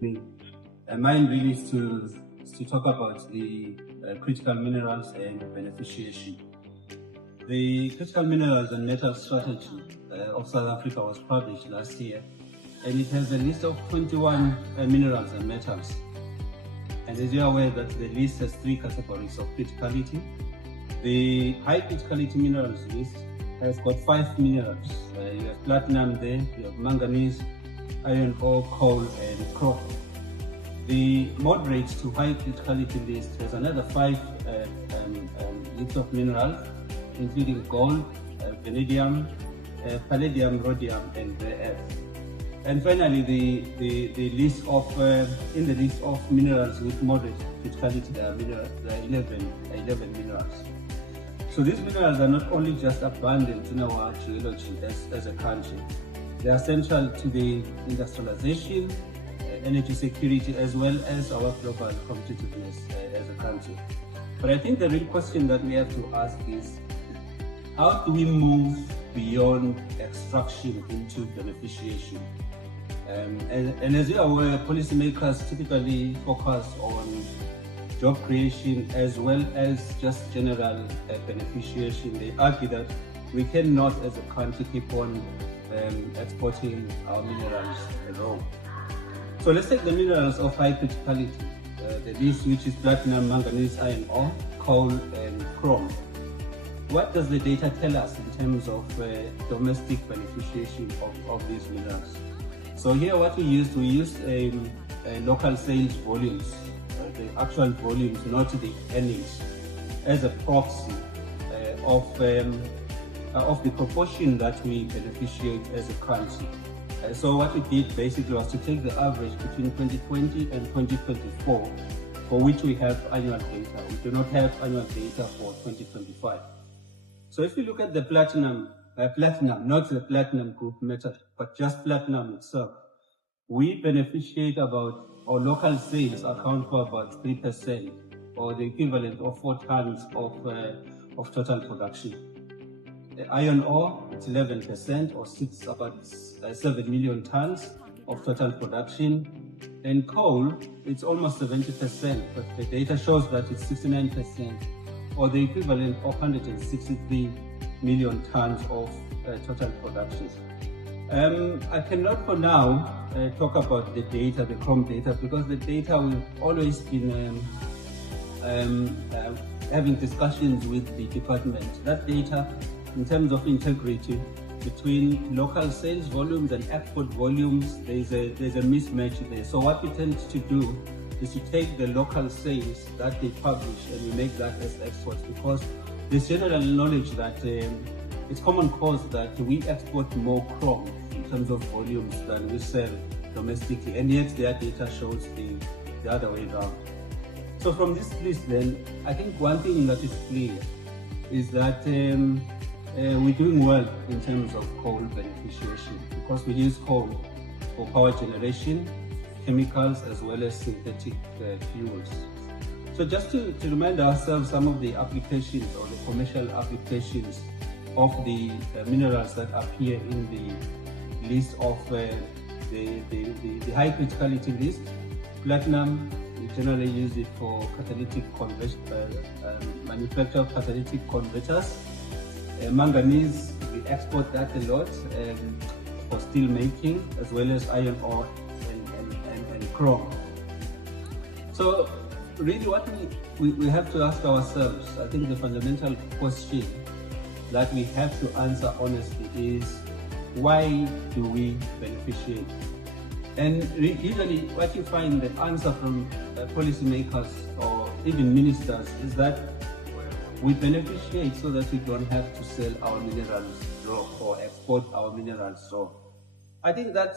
Mine really is to talk about the critical minerals and beneficiation. The critical minerals and metals strategy of South Africa was published last year, and it has a list of 21 minerals and metals. And as you are aware that the list has 3 categories of criticality. The high criticality minerals list has got 5 minerals. You have platinum there, you have manganese, iron ore, coal, and chrome. The moderate to high criticality list has another 5 lists of minerals, including gold, vanadium, palladium, rhodium, and rare earth. And finally, the list of in the list of minerals with moderate criticality, there are 11 minerals. So these minerals are not only just abundant in our geology as a country, they are central to the industrialization, energy security, as well as our global competitiveness as a country. But I think the real question that we have to ask is, how do we move beyond extraction into beneficiation? And as you are aware, policymakers typically focus on job creation as well as just general beneficiation. They argue that we cannot, as a country, keep on exporting our minerals raw. So let's take the minerals of high criticality, the list, which is platinum, manganese, iron ore, coal, and chrome. What does the data tell us in terms of domestic beneficiation of these minerals? So here what we used a local sales volumes, the actual volumes, not the earnings, as a proxy of the proportion that we beneficiate as a country. So what we did basically was to take the average between 2020 and 2024, for which we have annual data. We do not have annual data for 2025. So if you look at the platinum, not the platinum group metal, but just platinum itself, we beneficiate about, our local sales account for about 3%, or the equivalent of 4 tons of total production. Iron ore, it's 11%, or about 7 million tons of total production. And coal, it's almost 70%, but the data shows that it's 69%, or the equivalent of 163 million tons of total production. I cannot for now talk about the data, the chrome data, because the data we've always been having discussions with the department. That data, in terms of integrity between local sales volumes and export volumes, there's a mismatch there. So what we tend to do is to take the local sales that they publish and we make that as exports, because there's general knowledge that it's common cause that we export more chrome in terms of volumes than we sell domestically, and yet their data shows the other way around. So from this list then, I think one thing that is clear is that we're doing well in terms of coal beneficiation, because we use coal for power generation, chemicals, as well as synthetic fuels. So just to remind ourselves some of the applications or the commercial applications of the minerals that appear in the list of the high criticality list. Platinum, we generally use it for catalytic manufacture of catalytic converters. Manganese, we export that a lot for steel making, as well as iron ore and chrome. So really what we have to ask ourselves, I think the fundamental question that we have to answer honestly is, why do we beneficiate? And usually what you find the answer from policymakers or even ministers is that we beneficiate so that we don't have to sell our minerals raw or export our minerals raw. I think that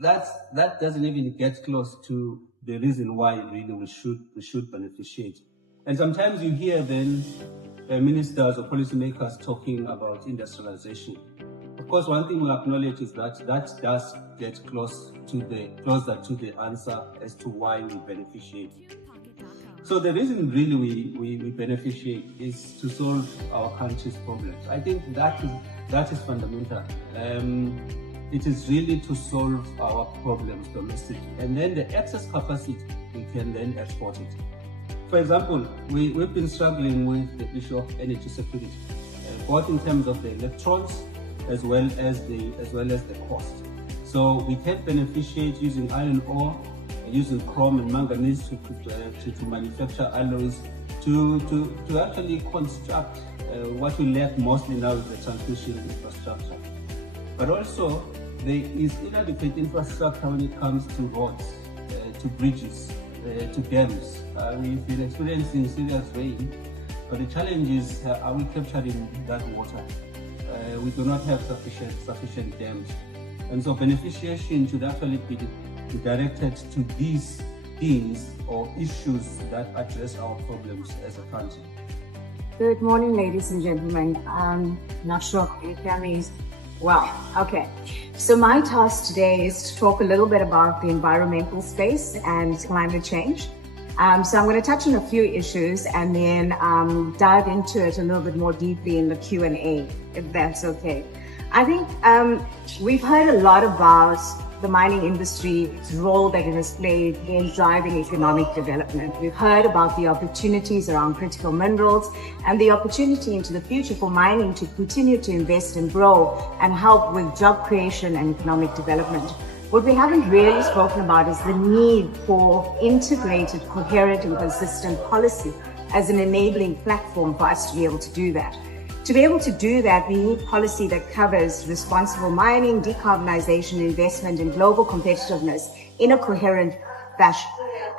doesn't even get close to the reason why really we should beneficiate. And sometimes you hear then ministers or policymakers talking about industrialization. Of course, one thing we acknowledge is that does get closer to the answer as to why we beneficiate. So the reason really we beneficiate is to solve our country's problems. I think that is fundamental. it is really to solve our problems domestically. And then the excess capacity, we can then export it. For example, we've been struggling with the issue of energy security, both in terms of the electrons as well as the cost. So we can beneficiate using iron ore, using chrome and manganese to manufacture alloys, to actually construct what we lack mostly now is the transmission infrastructure. But also, there is inadequate infrastructure when it comes to roads, to bridges, to dams. We've been experiencing serious rain, but the challenge is, are we capturing that water? We do not have sufficient dams. And so beneficiation should actually be directed to these things or issues that address our problems as a country. Good morning, ladies and gentlemen. Not sure if you can hear me. Well, okay. So my task today is to talk a little bit about the environmental space and climate change. So I'm going to touch on a few issues and then dive into it a little bit more deeply in the Q&A, if that's okay. I think we've heard a lot about the mining industry's role that it has played in driving economic development. We've heard about the opportunities around critical minerals and the opportunity into the future for mining to continue to invest and grow and help with job creation and economic development. What we haven't really spoken about is the need for integrated, coherent and consistent policy as an enabling platform for us to be able to do that. To be able to do that, we need policy that covers responsible mining, decarbonization, investment, and global competitiveness in a coherent fashion.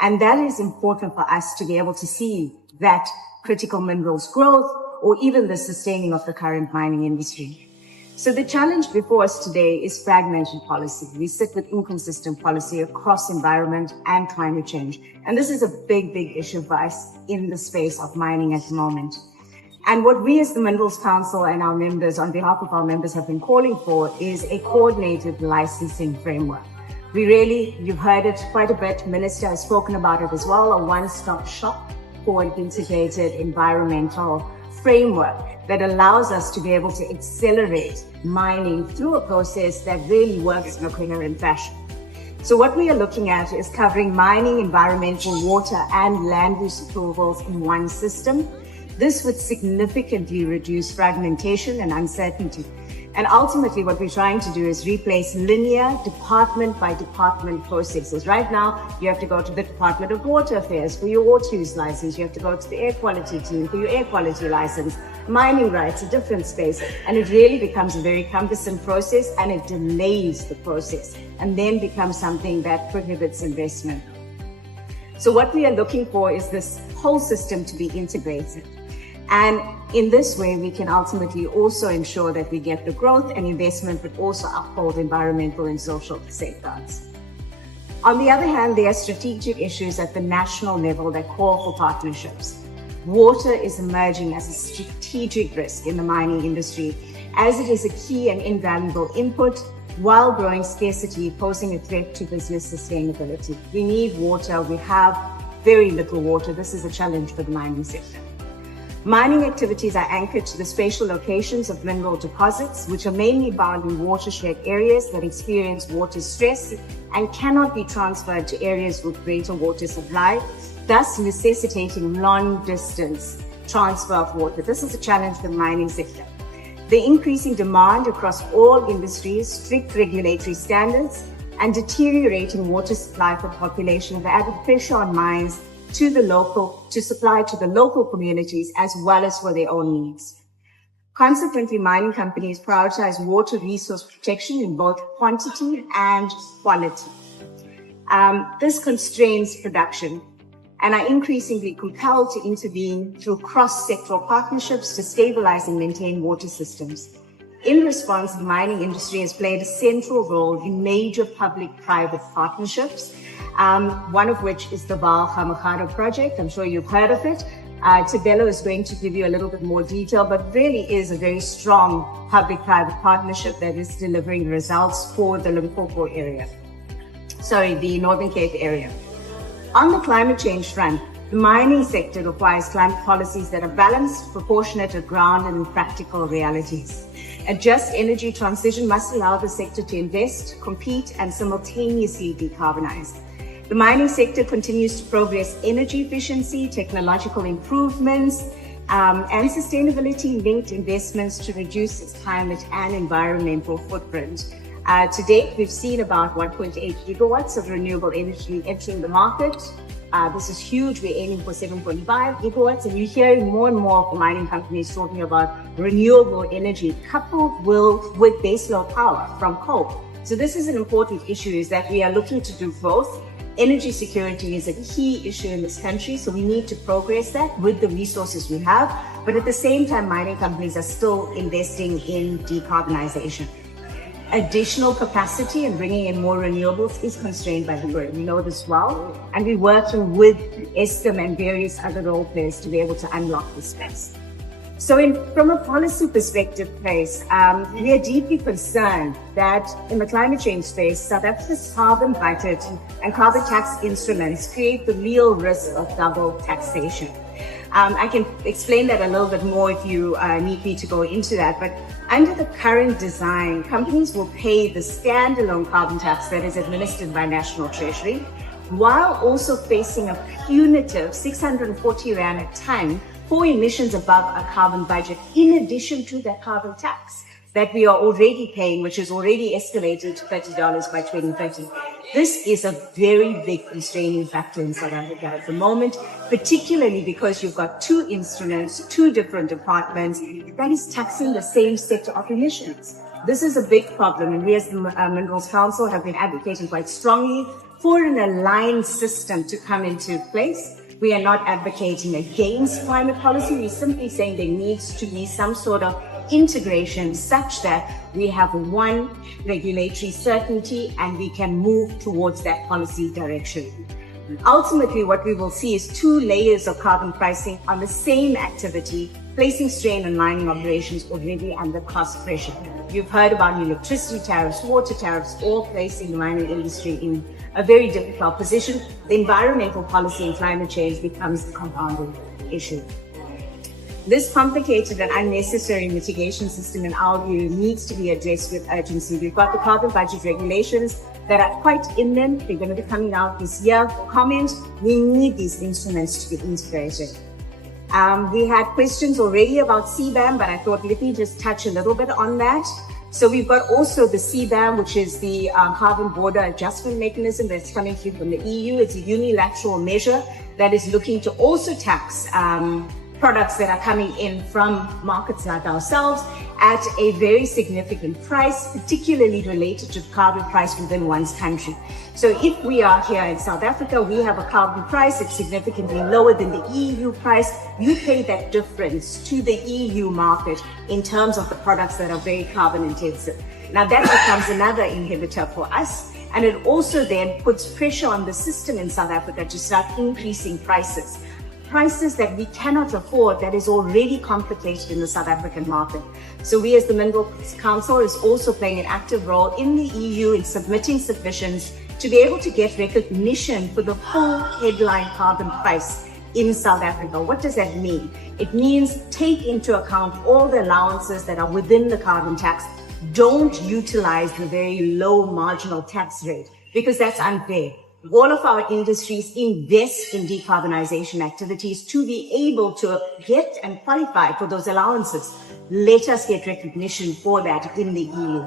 And that is important for us to be able to see that critical minerals growth or even the sustaining of the current mining industry. So the challenge before us today is fragmented policy. We sit with inconsistent policy across environment and climate change. And this is a big, big issue for us in the space of mining at the moment. And what we as the Minerals Council and our members, on behalf of our members, have been calling for is a coordinated licensing framework. You've heard it quite a bit, Minister has spoken about it as well, a one-stop shop for an integrated environmental framework that allows us to be able to accelerate mining through a process that really works in a coherent fashion. So what we are looking at is covering mining, environmental, water, and land use approvals in one system. This would significantly reduce fragmentation and uncertainty. And ultimately, what we're trying to do is replace linear department by department processes. Right now, you have to go to the Department of Water Affairs for your water use license. You have to go to the air quality team for your air quality license. Mining rights, a different space. And it really becomes a very cumbersome process and it delays the process and then becomes something that prohibits investment. So what we are looking for is this whole system to be integrated. And in this way, we can ultimately also ensure that we get the growth and investment, but also uphold environmental and social safeguards. On the other hand, there are strategic issues at the national level that call for partnerships. Water is emerging as a strategic risk in the mining industry, as it is a key and invaluable input, while growing scarcity posing a threat to business sustainability. We need water. We have very little water. This is a challenge for the mining sector. Mining activities are anchored to the spatial locations of mineral deposits, which are mainly found in watershed areas that experience water stress and cannot be transferred to areas with greater water supply, thus necessitating long-distance transfer of water. This is a challenge for the mining sector. The increasing demand across all industries, strict regulatory standards, and deteriorating water supply for population have added pressure on mines to supply to the local communities as well as for their own needs. Consequently, mining companies prioritize water resource protection in both quantity and quality. This constrains production and are increasingly compelled to intervene through cross-sectoral partnerships to stabilize and maintain water systems. In response, the mining industry has played a central role in major public-private partnerships, one of which is the Vaal Gamagara project. I'm sure you've heard of it. Tebello is going to give you a little bit more detail, but really is a very strong public-private partnership that is delivering results for the Limpopo area. The Northern Cape area. On the climate change front, the mining sector requires climate policies that are balanced, proportionate to ground and practical realities. A just energy transition must allow the sector to invest, compete, and simultaneously decarbonize. The mining sector continues to progress energy efficiency, technological improvements, and sustainability-linked investments to reduce its climate and environmental footprint. To date, we've seen about 1.8 gigawatts of renewable energy entering the market. This is huge. We're aiming for 7.5 gigawatts, and you're hearing more and more of mining companies talking about renewable energy coupled with baseload power from coal. So this is an important issue, is that we are looking to do both. Energy security is a key issue in this country, so we need to progress that with the resources we have. But at the same time, mining companies are still investing in decarbonization. Additional capacity and bringing in more renewables is constrained by the grid. We know this well, and we're working with Eskom and various other role players to be able to unlock this space. So from a policy perspective, we are deeply concerned that in the climate change space, South Africa's carbon budget and carbon tax instruments create the real risk of double taxation. I can explain that a little bit more if you need me to go into that, but under the current design, companies will pay the standalone carbon tax that is administered by National Treasury, while also facing a punitive 640 Rand a ton for emissions above a carbon budget, in addition to that carbon tax that we are already paying, which is already escalated to $30 by 2030. This is a very big constraining factor in South Africa at the moment, particularly because you've got two instruments, two different departments that is taxing the same set of emissions. This is a big problem, and we as the Minerals Council have been advocating quite strongly for an aligned system to come into place. We are not advocating against climate policy. We're simply saying there needs to be some sort of integration such that we have one regulatory certainty and we can move towards that policy direction. Ultimately, what we will see is two layers of carbon pricing on the same activity, placing strain on mining operations already under cost pressure. You've heard about electricity tariffs, water tariffs, all placing the mining industry in a very difficult position. The environmental policy and climate change becomes the compounding issue. This complicated and unnecessary mitigation system, in our view, needs to be addressed with urgency. We've got the carbon budget regulations that are quite imminent. They're going to be coming out this year for comment. We need these instruments to be integrated. We had questions already about CBAM, but I thought let me just touch a little bit on that. So we've got also the CBAM, which is the Carbon Border Adjustment Mechanism that's coming through from the EU. It's a unilateral measure that is looking to also tax products that are coming in from markets like ourselves at a very significant price, particularly related to the carbon price within one's country. So if we are here in South Africa, we have a carbon price that's significantly lower than the EU price. You pay that difference to the EU market in terms of the products that are very carbon intensive. Now that becomes another inhibitor for us. And it also then puts pressure on the system in South Africa to start increasing prices that we cannot afford, that is already complicated in the South African market. So we as the Minerals Council is also playing an active role in the EU in submitting submissions to be able to get recognition for the full headline carbon price in South Africa. What does that mean? It means take into account all the allowances that are within the carbon tax. Don't utilize the very low marginal tax rate, because that's unfair. All of our industries invest in decarbonization activities to be able to get and qualify for those allowances. Let us get recognition for that in the EU.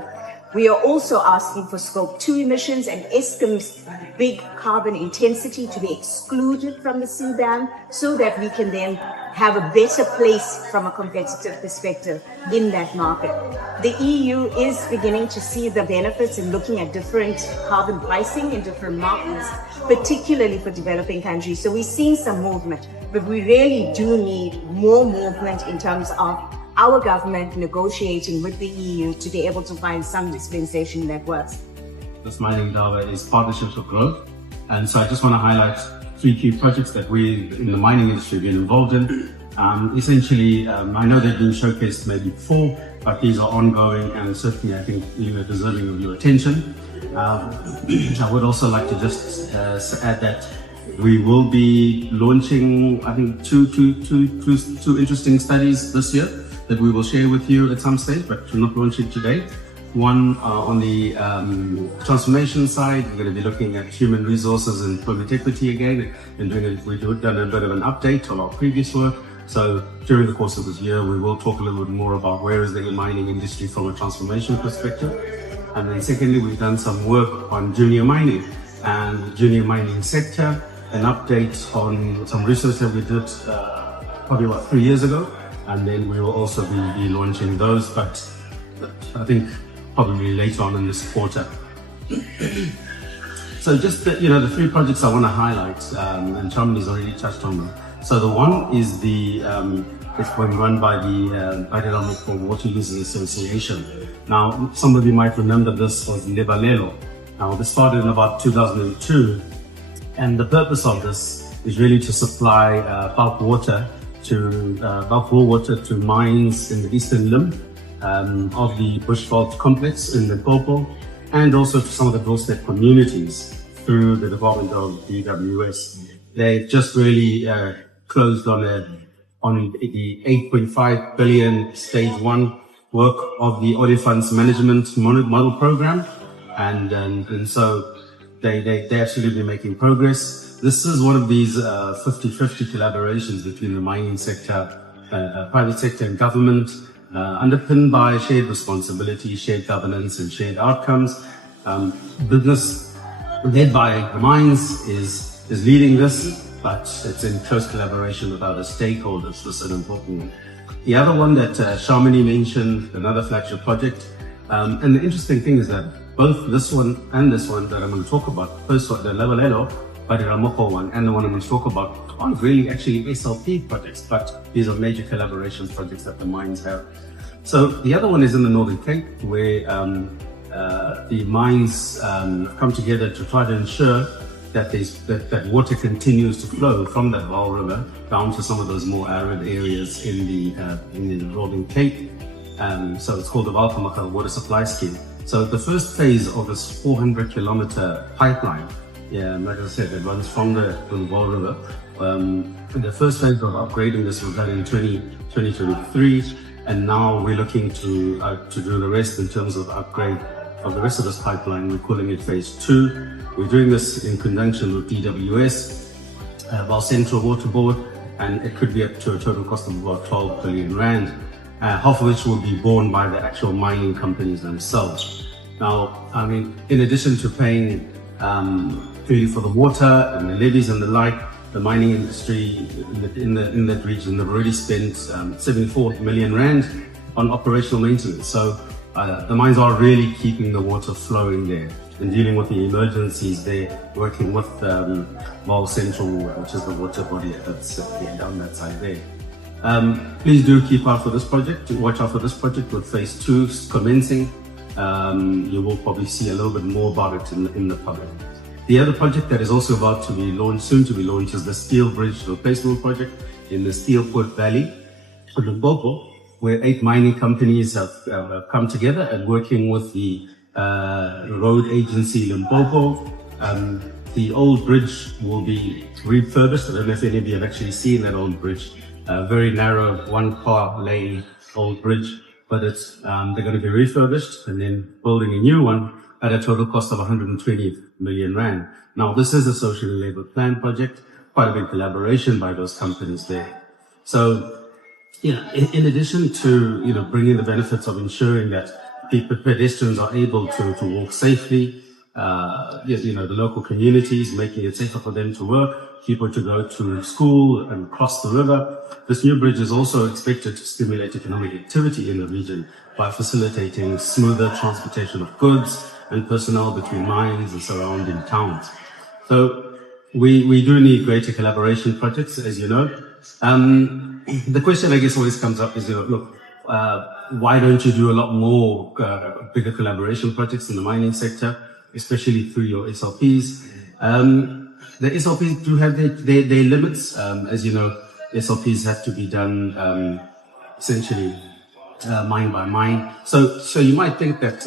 We are also asking for Scope 2 emissions and Eskom's big carbon intensity to be excluded from the CBAM so that we can then have a better place from a competitive perspective in that market. The EU is beginning to see the benefits in looking at different carbon pricing in different markets, particularly for developing countries. So we've seen some movement, but we really do need more movement in terms of our government negotiating with the EU to be able to find some dispensation that works. This mining endeavor is Partnerships for Growth. And so I just want to highlight 3 key projects that we in the mining industry have been involved in. Essentially, I know they've been showcased maybe before, but these are ongoing and certainly I think are deserving of your attention. I would also like to just add that we will be launching, I think, two interesting studies this year. that we will share with you at some stage, but we're not launching today. One on the transformation side, we're going to be looking at human resources and employment equity again, and we've done a bit of an update on our previous work. So during the course of this year, we will talk a little bit more about where is the mining industry from a transformation perspective. And then secondly, we've done some work on junior mining and the junior mining sector, an update on some research that we did probably about 3 years ago. And then we will also be launching those, but I think probably later on in this quarter. So just the three projects I want to highlight, and Chabana's already touched on them. So the one is it's being run by the Tebello Water Users Association. Now, some of you might remember this was Tebello. Now, this started in about 2002, and the purpose of this is really to supply bulk water to mines in the eastern limb of the Bushveld complex in Limpopo, and also to some of the doorstep communities through the development of DWS. They've just really closed on the 8.5 billion stage 1 work of the Oil Funds Management Model Program, and so they're absolutely making progress. This is one of these 50-50 collaborations between the mining sector, private sector and government, underpinned by shared responsibility, shared governance and shared outcomes. Business led by the mines is leading this, but it's in close collaboration with other stakeholders. This is an important one. The other one that Shamini mentioned, another flagship project, and the interesting thing is that both this one and this one that I'm going to talk about, first one, the Tebello, Badiramoko one, and the one I'm going to talk about, aren't really actually SLP projects, but these are major collaboration projects that the mines have. So the other one is in the Northern Cape, where the mines come together to try to ensure that that water continues to flow from that Vaal River down to some of those more arid areas in the Northern Cape. So it's called the Vaal Water Supply Scheme. So the first phase of this 400-kilometer pipeline, like I said, it runs from the Vaal River. The first phase of upgrading this was done in 2023, and now we're looking to do the rest in terms of upgrade of the rest of this pipeline. We're calling it phase 2. We're doing this in conjunction with DWS, Vaal Central Water Board, and it could be up to a total cost of about 12 billion rand, half of which will be borne by the actual mining companies themselves. Now, I mean, in addition to paying clearly for the water and the levies and the like, the mining industry in that region have already spent 74 million rand on operational maintenance. So the mines are really keeping the water flowing there and dealing with the emergencies there, working with Vaal Central, which is the water body that's down that side there. Please do keep out for this project, watch out for this project with phase 2 commencing. You will probably see a little bit more about it in the public. The other project that is also about to be launched, soon to be launched, is the Steel Bridge Replacement Project in the Steelport Valley of Limpopo, where 8 mining companies have come together and working with the road agency Limpopo. The old bridge will be refurbished. I don't know if any of you have actually seen that old bridge. Very narrow, 1-car lane old bridge, but it's they're going to be refurbished and then building a new one at a total cost of 120 million rand. Now, this is a socially labeled plan project, quite a big collaboration by those companies there. So, in addition to bringing the benefits of ensuring that pedestrians are able to walk safely, the local communities, making it safer for them to work, people to go to school and cross the river. This new bridge is also expected to stimulate economic activity in the region by facilitating smoother transportation of goods and personnel between mines and surrounding towns. So we do need greater collaboration projects, as you know. The question, I guess, always comes up is, look, why don't you do a lot more bigger collaboration projects in the mining sector, especially through your SLPs? The SLPs do have their limits. As you know, SLPs have to be done essentially mine by mine. So you might think that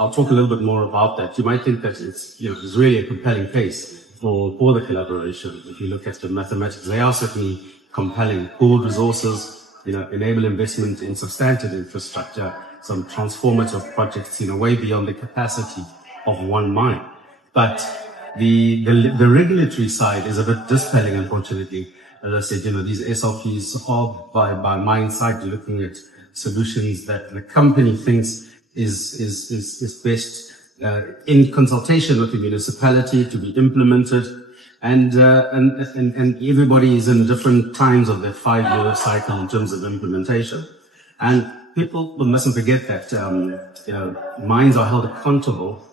I'll talk a little bit more about that. You might think that it's really a compelling case for the collaboration. If you look at the mathematics, they are certainly compelling. Pooled resources, enable investment in substantive infrastructure, some transformative projects, way beyond the capacity of one mine. But the regulatory side is a bit dispelling, unfortunately. As I said, these SLPs are by mine side, you're looking at solutions that the company thinks is best in consultation with the municipality to be implemented. And everybody is in different times of their 5-year cycle in terms of implementation. And people mustn't forget that, mines are held accountable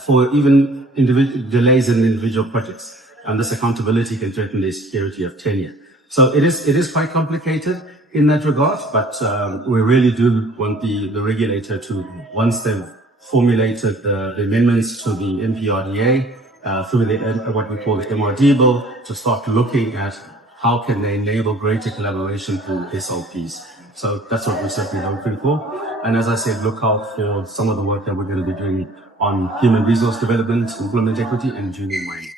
for even delays in individual projects. And this accountability can threaten their security of tenure. So it is quite complicated in that regard, but we really do want the regulator to, once they've formulated the amendments to the MPRDA, through what we call the MRD bill, to start looking at how can they enable greater collaboration through SLPs. So that's what we're certainly hoping for. And as I said, look out for some of the work that we're going to be doing on human resource development, employment equity, and junior mining.